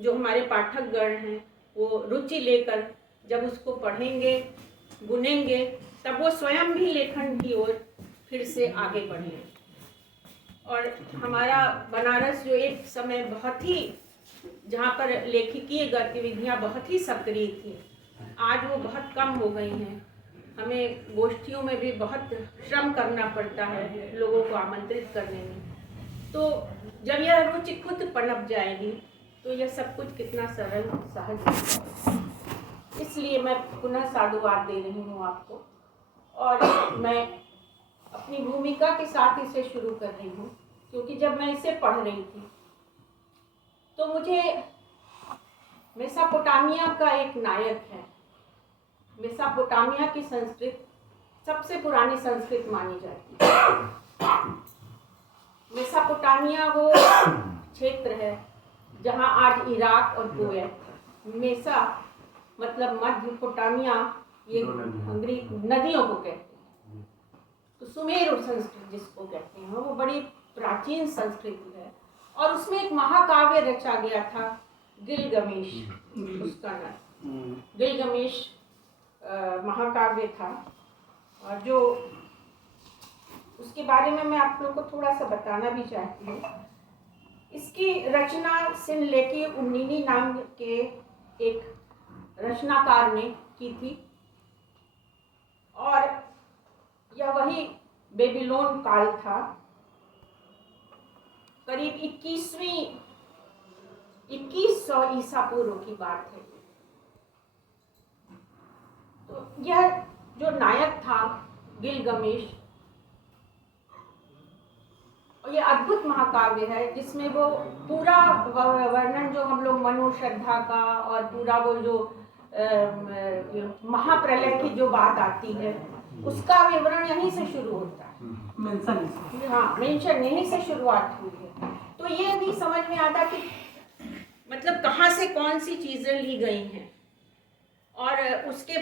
जो हमारे पाठकगण हैं वो रुचि लेकर जब उसको पढ़ेंगे, बुनेंगे, तब वो स्वयं भी लेखन की ओर फिर से आगे बढ़ेंगे। और हमारा बनारस जो एक समय बहुत ही, जहाँ पर लेखकीय गतिविधियाँ बहुत ही सक्रिय थी, आज वो बहुत कम हो गई हैं। हमें गोष्ठियों में भी बहुत श्रम करना पड़ता है लोगों को आमंत्रित करने में। तो जब यह रुचि खुद पनप जाएगी तो यह सब कुछ कितना सरल सहज है। इसलिए मैं पुनः साधुवाद दे रही हूँ आपको, और मैं अपनी भूमिका के साथ इसे शुरू कर रही हूँ, क्योंकि जब मैं इसे पढ़ रही थी तो मुझे मेसोपोटामिया का एक नायक है। मेसोपोटामिया की संस्कृति सबसे पुरानी संस्कृति मानी जाती है। मेसोपोटामिया वो क्षेत्र है जहाँ आज इराक और कुवैत, मेसा मतलब मध्य, ये ग्रीक नदियों को कहते हैं। तो सुमेर संस्कृति जिसको कहते हैं वो बड़ी प्राचीन संस्कृति है, और उसमें एक महाकाव्य रचा गया था, गिलगमेश उसका नाम। गिलगमेश महाकाव्य था, और जो उसके बारे में मैं आप लोगों को थोड़ा सा बताना भी चाहती हूँ। इसकी रचना सिनलेकी उन्नीनी नाम के एक रचनाकार ने की थी, और यह वही बेबीलोन काल था। करीब 2100 ईसा पूर्व की बात है। तो यह जो नायक था गिलगमेश, और ये अद्भुत महाकाव्य है जिसमें वो पूरा वर्णन जो हम लोग मनु श्रद्धा का, और पूरा वो जो महाप्रलय की जो बात आती है उसका विवरण यहीं से शुरू होता है। हाँ, मेंशन यहीं से शुरुआत हुई है। तो ये भी समझ में आता कि मतलब कहाँ से कौन सी चीजें ली गई हैं। और उसके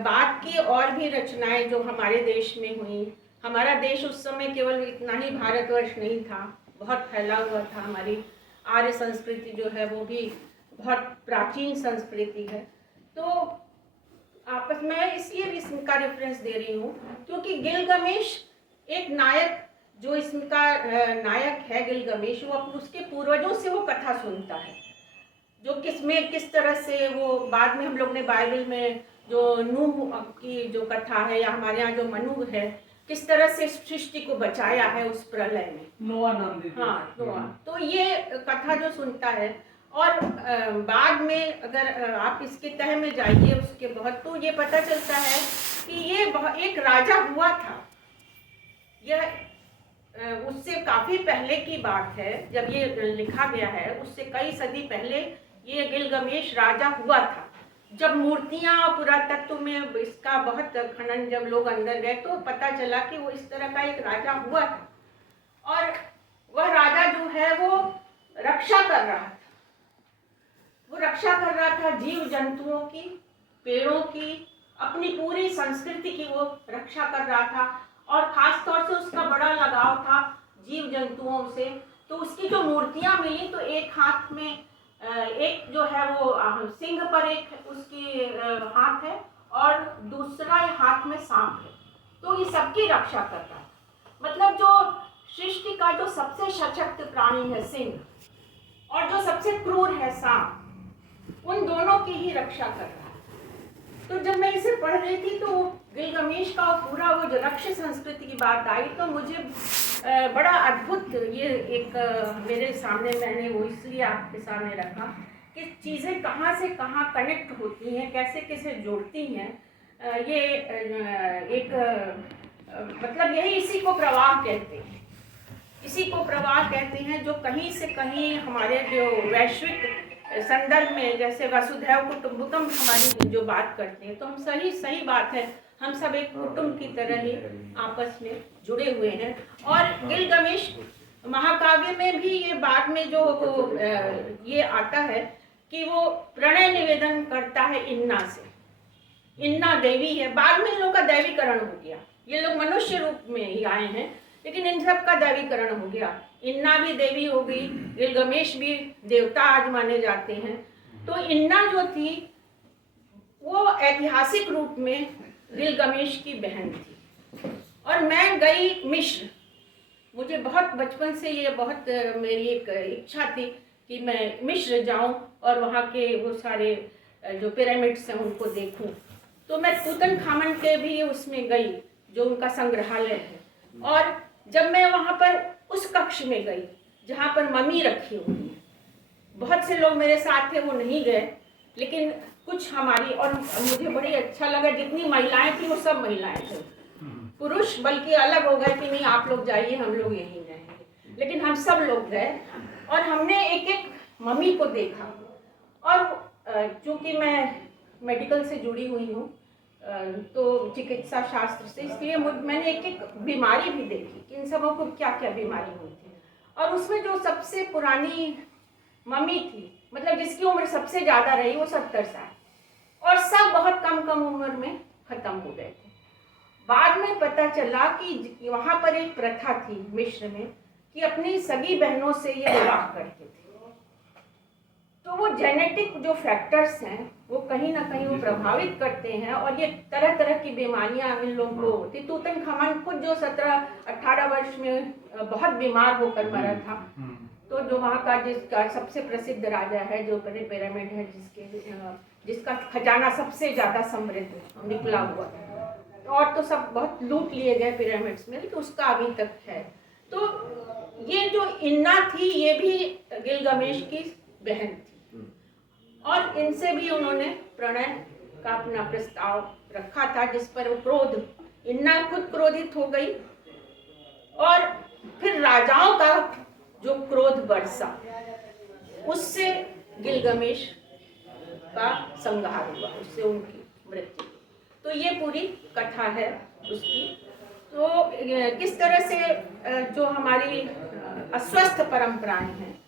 बाद की और भी रचनाएं जो हमारे देश में हुई। हमारा देश उस समय केवल इतना ही भारतवर्ष नहीं था, बहुत फैला हुआ था। हमारी आर्य संस्कृति जो है वो भी बहुत प्राचीन संस्कृति है। तो आपस में इसलिए इसका रेफरेंस दे रही हूँ क्योंकि गिलगमेश एक नायक, जो इसका नायक है गिलगमेश, वो उसके पूर्वजों से वो कथा सुनता है, जो किस तरह से वो बाद में हम लोग ने बाइबल में जो नूह की जो कथा है, या हमारे यहाँ जो मनु है, किस तरह से सृष्टि को बचाया है उस प्रलय में, नोआ नाम देते हैं। हाँ, नोआ। तो ये कथा जो सुनता है, और बाद में अगर आप इसके तह में जाइए उसके बहुत, तो ये पता चलता है कि ये एक राजा हुआ था। यह उससे काफी पहले की बात है, जब ये लिखा गया है उससे कई सदी पहले ये गिलगमेश राजा हुआ था। जब मूर्तियां पुरातत्व में इसका बहुत खनन, जब लोग अंदर गए तो पता चला कि वो इस तरह का एक राजा हुआ था, और वह राजा जो है वो रक्षा कर रहा था। वो रक्षा कर रहा था जीव जंतुओं की, पेड़ों की, अपनी पूरी संस्कृति की वो रक्षा कर रहा था। और खास तौर से उसका बड़ा लगाव था जीव जंतुओं से। तो उसकी जो मूर्तियां मिली, तो एक हाथ में एक जो है वो सिंह पर एक उसकी हाथ है, और दूसरा हाथ में सांप है। तो ये सबकी रक्षा कर रहा है। मतलब जो सृष्टि का जो सबसे सशक्त प्राणी है सिंह, और जो सबसे क्रूर है सांप, उन दोनों की ही रक्षा कर रहा है। तो जब मैं इसे पढ़ रही थी तो गिलगमेश का पूरा वो जो रक्ष संस्कृति की बात आई, तो मुझे बड़ा अद्भुत ये एक मेरे सामने, मैंने वो इसलिए आपके सामने रखा कि चीज़ें कहाँ से कहाँ कनेक्ट होती हैं, कैसे कैसे जोड़ती हैं। ये एक मतलब यही, इसी को प्रवाह कहते हैं। इसी को प्रवाह कहते हैं जो कहीं से कहीं हमारे जो वैश्विक संदर्भ में, जैसे वसुधैव कुटुंबकम हमारी जो बात करते हैं, तो हम सही बात है, हम सब एक कुटुंब की तरह ही आपस में जुड़े हुए हैं। और गिलगमेश महाकाव्य में भी ये बाद में जो ये आता है कि वो प्रणय निवेदन करता है इन्ना से। इन्ना देवी है, बाद में इन लोगों का दैवीकरण हो गया। ये लोग मनुष्य रूप में ही आए हैं, लेकिन इन सब का दैवीकरण हो गया। इन्ना भी देवी हो गई, गिलगमेश भी देवता आज माने जाते हैं। तो इन्ना जो थी वो ऐतिहासिक रूप में गिलगमेश की बहन थी। और मैं गई मिस्र। मुझे बहुत बचपन से ये बहुत मेरी एक इच्छा थी कि मैं मिस्र जाऊं और वहाँ के वो सारे जो पिरामिड्स हैं उनको देखूं। तो मैं तूतनखामन के भी उसमें गई, जो उनका संग्रहालय है। और जब मैं वहाँ पर उस कक्ष में गई जहाँ पर मम्मी रखी हुई है, बहुत से लोग मेरे साथ थे, वो नहीं गए, लेकिन कुछ हमारी, और मुझे बड़ी अच्छा लगा, जितनी महिलाएं थी वो सब महिलाएं थे। पुरुष बल्कि अलग हो गए कि नहीं आप लोग जाइए, हम लोग यहीं रहेंगे, लेकिन हम सब लोग गए और हमने एक एक मम्मी को देखा। और चूंकि मैं मेडिकल से जुड़ी हुई हूँ, तो चिकित्सा शास्त्र से, इसलिए मैंने एक एक बीमारी भी देखी कि इन सबों को क्या क्या बीमारी हुई थी। और उसमें जो सबसे पुरानी मम्मी थी, मतलब जिसकी उम्र सबसे ज़्यादा रही, वो 70 साल, और सब बहुत कम कम उम्र में ख़त्म हो गए थे। बाद में पता चला कि वहाँ पर एक प्रथा थी मिस्र में कि अपनी सगी बहनों से ये विवाह करते थे। तो वो जेनेटिक जो फैक्टर्स हैं वो कहीं ना कहीं वो प्रभावित करते हैं, और ये तरह तरह की बीमारियां इन लोगों को होती। तूतनखामन खुद जो 17-18 वर्ष में बहुत बीमार होकर मरा था। तो जो वहाँ का जिसका सबसे प्रसिद्ध राजा है, जो बड़े पिरामिड है, जिसका खजाना सबसे ज़्यादा समृद्ध निकला हुआ है, और तो सब बहुत लूट लिए गए पिरामिड्स में, लेकिन उसका अभी तक है। तो ये जो इन्ना थी, ये भी गिलगमेश की बहन थी, और इनसे भी उन्होंने प्रणय का अपना प्रस्ताव रखा था, जिस पर वो क्रोध, इन्ना खुद क्रोधित हो गई, और फिर राजाओं का जो क्रोध बरसा, उससे गिलगमेश का संहार हुआ, उससे उनकी मृत्यु। तो ये पूरी कथा है उसकी। तो किस तरह से जो हमारी अस्वस्थ परंपराएं हैं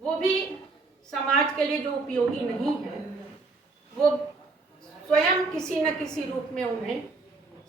वो भी समाज के लिए जो उपयोगी नहीं है, वो स्वयं किसी न किसी रूप में उन्हें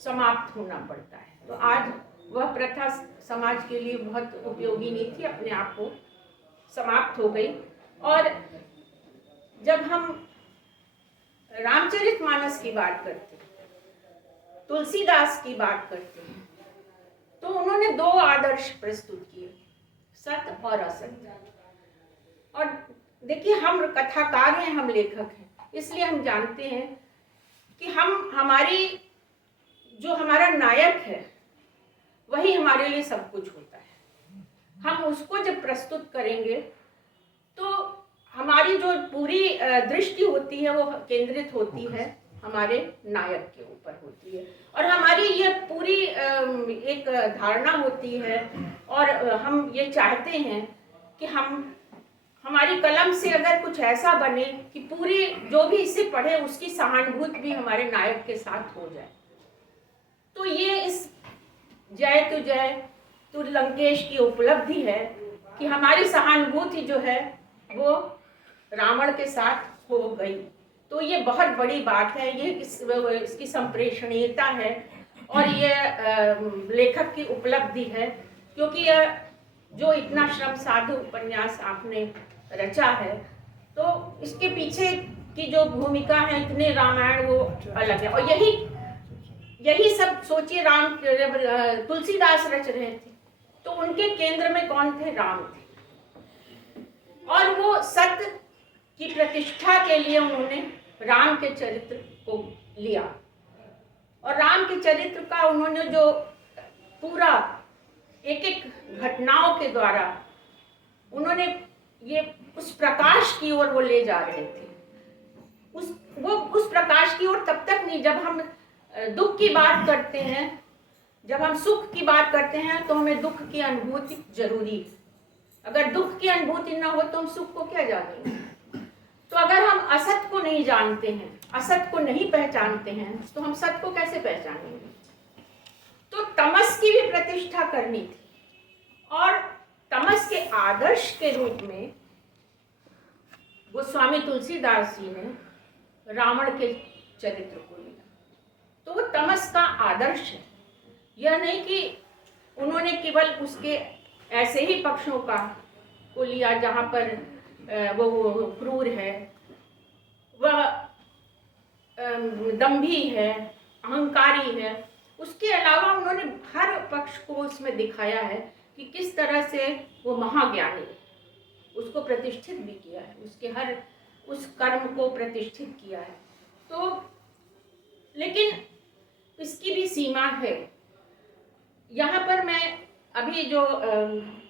समाप्त होना पड़ता है। तो आज वह प्रथा समाज के लिए बहुत उपयोगी नहीं थी, अपने आप को समाप्त हो गई। और जब हम रामचरितमानस की बात करते हैं, तुलसीदास की बात करते हैं, तो उन्होंने दो आदर्श प्रस्तुत किए, सत्य और असत्य। और देखिए, हम कथाकार हैं, हम लेखक हैं, इसलिए हम जानते हैं कि हमारी जो हमारा नायक है वही हमारे लिए सब कुछ होता है। हम उसको जब प्रस्तुत करेंगे तो हमारी जो पूरी दृष्टि होती है वो केंद्रित होती है हमारे नायक के ऊपर होती है, और हमारी ये पूरी एक धारणा होती है, और हम ये चाहते हैं कि हमारी कलम से अगर कुछ ऐसा बने कि पूरी जो भी इसे पढ़े उसकी सहानुभूति भी हमारे नायक के साथ हो जाए। तो ये इस जय तु लंकेश की उपलब्धि है कि हमारी सहानुभूति जो है वो रावण के साथ हो गई। तो ये बहुत बड़ी बात है, ये इसकी संप्रेषणीयता है, और ये लेखक की उपलब्धि है, क्योंकि यह जो इतना श्रम साधु उपन्यास आपने रचा है, तो इसके पीछे की जो भूमिका है, इतने रामायण वो अलग है। और यही सब सोचिए, राम तुलसीदास रच रहे थे तो उनके केंद्र में कौन थे? राम थे, और वो सत्य की प्रतिष्ठा के लिए उन्होंने राम के चरित्र को लिया, और राम के चरित्र का उन्होंने जो पूरा एक एक घटनाओं के द्वारा उन्होंने ये उस प्रकाश की ओर वो ले जा रहे थे। उस प्रकाश की ओर तब तक नहीं, जब हम दुख की बात करते हैं, जब हम सुख की बात करते हैं तो हमें दुख की अनुभूति जरूरी है। अगर दुख की अनुभूति ना हो तो हम सुख को क्या जानेंगे? तो अगर हम असत को नहीं जानते हैं, असत को नहीं पहचानते हैं, तो हम सत्य को कैसे पहचानेंगे? तो तमस की भी प्रतिष्ठा करनी थी, और तमस के आदर्श के रूप में गोस्वामी तुलसीदास जी ने रावण के चरित्र को लिया। तो वो तमस का आदर्श है। यह नहीं कि उन्होंने केवल उसके ऐसे ही पक्षों का को लिया जहाँ पर वो क्रूर है, वह दंभी है, अहंकारी है। उसके अलावा उन्होंने हर पक्ष को उसमें दिखाया है कि किस तरह से वो महाज्ञानी है, उसको प्रतिष्ठित भी किया है, उसके हर उस कर्म को प्रतिष्ठित किया है। तो लेकिन इसकी भी सीमा है। यहाँ पर मैं अभी जो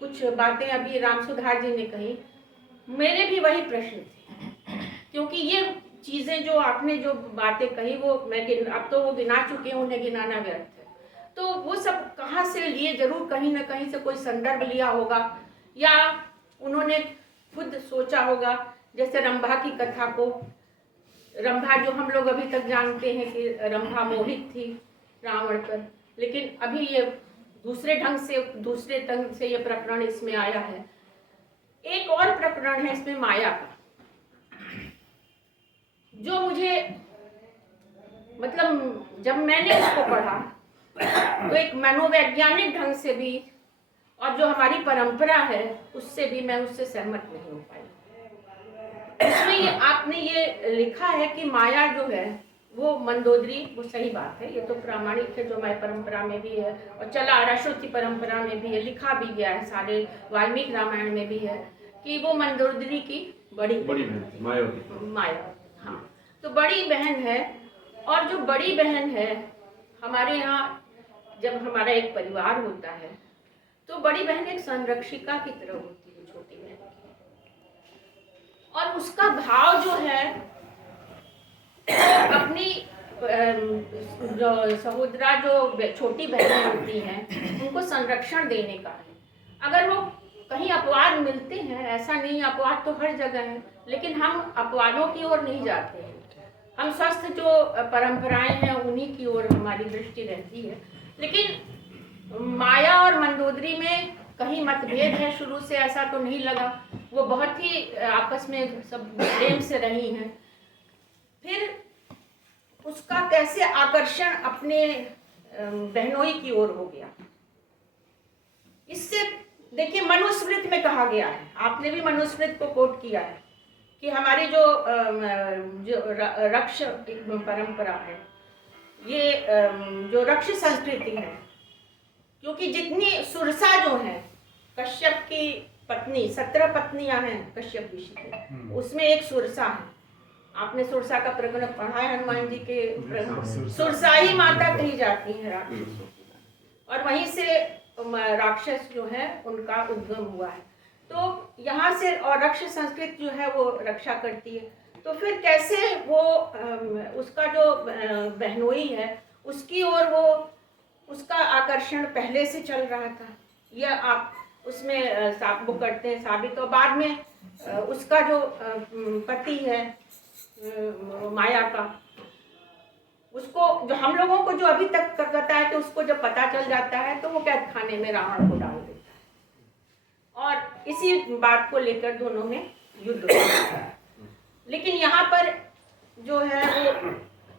कुछ बातें अभी राम सुधार जी ने कही, मेरे भी वही प्रश्न थे, क्योंकि ये चीज़ें जो आपने जो बातें कही वो अब तो वो गिना चुके हैं, उन्हें गिनाना व्यर्थ है। तो वो सब कहाँ से लिए, जरूर कहीं ना कहीं से कोई संदर्भ लिया होगा या उन्होंने खुद सोचा होगा। जैसे रंभा की कथा को, रंभा जो हम लोग अभी तक जानते हैं कि रंभा मोहित थी रावण पर, लेकिन अभी ये दूसरे ढंग से ये प्रकरण इसमें आया है। एक और प्रकरण है इसमें माया का, जो मुझे मतलब जब मैंने उसको पढ़ा तो एक मनोवैज्ञानिक ढंग से भी और जो हमारी परंपरा है उससे भी मैं उससे सहमत नहीं हो पाई। इसमें आपने ये लिखा है कि माया जो है वो मंदोदरी, वो सही बात है, ये तो प्रामाणिक है, जो हमारी परंपरा में भी है और चला अराश्रुति परंपरा में भी है, लिखा भी गया है, सारे वाल्मीकि रामायण में भी है कि वो मंदोदरी की बड़ी बहन माया। हाँ, तो बड़ी बहन है। और जो बड़ी बहन है, हमारे यहाँ जब हमारा एक परिवार होता है तो बड़ी बहन एक संरक्षिका की तरह होती है छोटी बहन की, और उसका भाव जो है तो अपनी जो सहोदरा जो छोटी बहनें होती हैं उनको संरक्षण देने का है। अगर वो कहीं अपवाद मिलते हैं, ऐसा नहीं, अपवाद तो हर जगह है, लेकिन हम अपवादों की ओर नहीं जाते हैं। हम स्वस्थ जो परंपराएं हैं उन्हीं की ओर हमारी दृष्टि रहती है। लेकिन माया और मंदोदरी में कहीं मतभेद है, शुरू से ऐसा तो नहीं लगा। वो बहुत ही आपस में सब प्रेम से रही हैं। फिर उसका कैसे आकर्षण अपने बहनोई की ओर हो गया, इससे देखिए मनुस्मृति में कहा गया है, आपने भी मनुस्मृति को कोट किया है कि हमारी जो रक्ष परंपरा है, ये जो रक्ष संस्कृति है, क्योंकि जितनी सुरसा जो है कश्यप की पत्नी, 17 पत्नियां हैं कश्यप ऋषि की, उसमें एक सुरसा है। आपने सुरसा का प्रकरण पढ़ा है, हनुमान जी के सुरसा ही माता कही जाती है राक्षसों की, और वहीं से राक्षस जो है उनका उद्गम हुआ है। तो यहाँ से और रक्ष संस्कृति जो है वो रक्षा करती है। तो फिर कैसे वो उसका जो बहनोई है उसकी ओर वो उसका आकर्षण पहले से चल रहा था, यह आप उसमें वो करते हैं साबित। और बाद में उसका जो पति है माया का, उसको जो हम लोगों को जो अभी तक कहता है कि उसको जब पता चल जाता है तो वो कैद खाने में रावण को डाल देता है, और इसी बात को लेकर दोनों में युद्ध होता है। लेकिन यहाँ पर जो है वो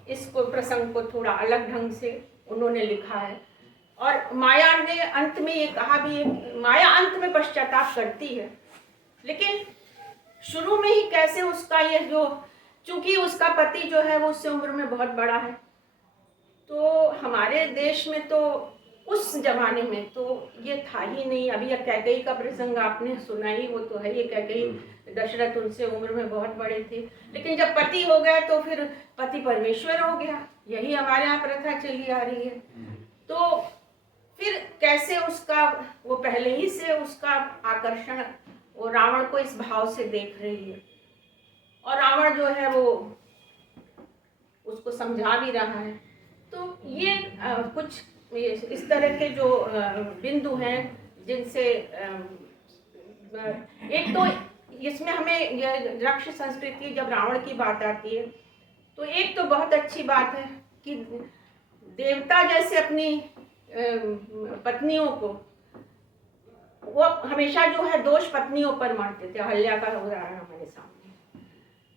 इसको प्रसंग को थोड़ा अलग ढंग से उन्होंने लिखा है। और माया ने अंत में ये कहा भी है, माया अंत में पश्चाताप करती है, लेकिन शुरू में ही कैसे उसका ये जो, चूंकि उसका पति जो है वो उससे उम्र में बहुत बड़ा है, तो हमारे देश में तो उस जमाने में तो ये था ही नहीं। अभी यह कैकेयी का प्रसंग आपने सुना ही, वो तो है, ये कैकेयी दशरथ उनसे उम्र में बहुत बड़े थे, लेकिन जब पति हो गए तो फिर पति परमेश्वर हो गया। यही हमारे यहाँ प्रथा चली आ रही है। तो फिर कैसे उसका वो पहले ही से उसका आकर्षण, वो रावण को इस भाव से देख रही है, और रावण जो है वो उसको समझा भी रहा है। तो ये कुछ इस तरह के जो बिंदु हैं जिनसे एक तो इसमें हमें ये रक्ष संस्कृति, जब रावण की बात आती है तो एक तो बहुत अच्छी बात है कि देवता जैसे अपनी पत्नियों को, वो हमेशा जो है दोष पत्नियों पर मारते थे, अहल्या का उदाहरण हमारे सामने।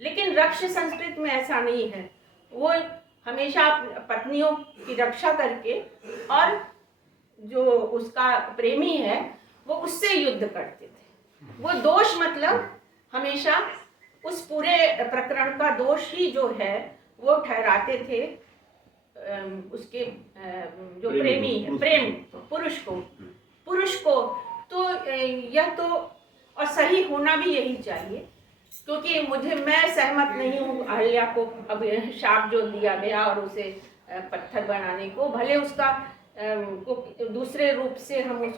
लेकिन रक्ष संस्कृति में ऐसा नहीं है, वो हमेशा पत्नियों की रक्षा करके और जो उसका प्रेमी है वो उससे युद्ध करते थे। वो दोष मतलब हमेशा उस पूरे प्रकरण का दोष ही जो है वो ठहराते थे उसके जो प्रेमी है, प्रेम पुरुष को। तो यह तो और सही होना भी यही चाहिए, क्योंकि मैं सहमत नहीं हूँ अहल्या को अब शाप जो दिया गया और उसे पत्थर बनाने को, भले उसका को दूसरे रूप से हम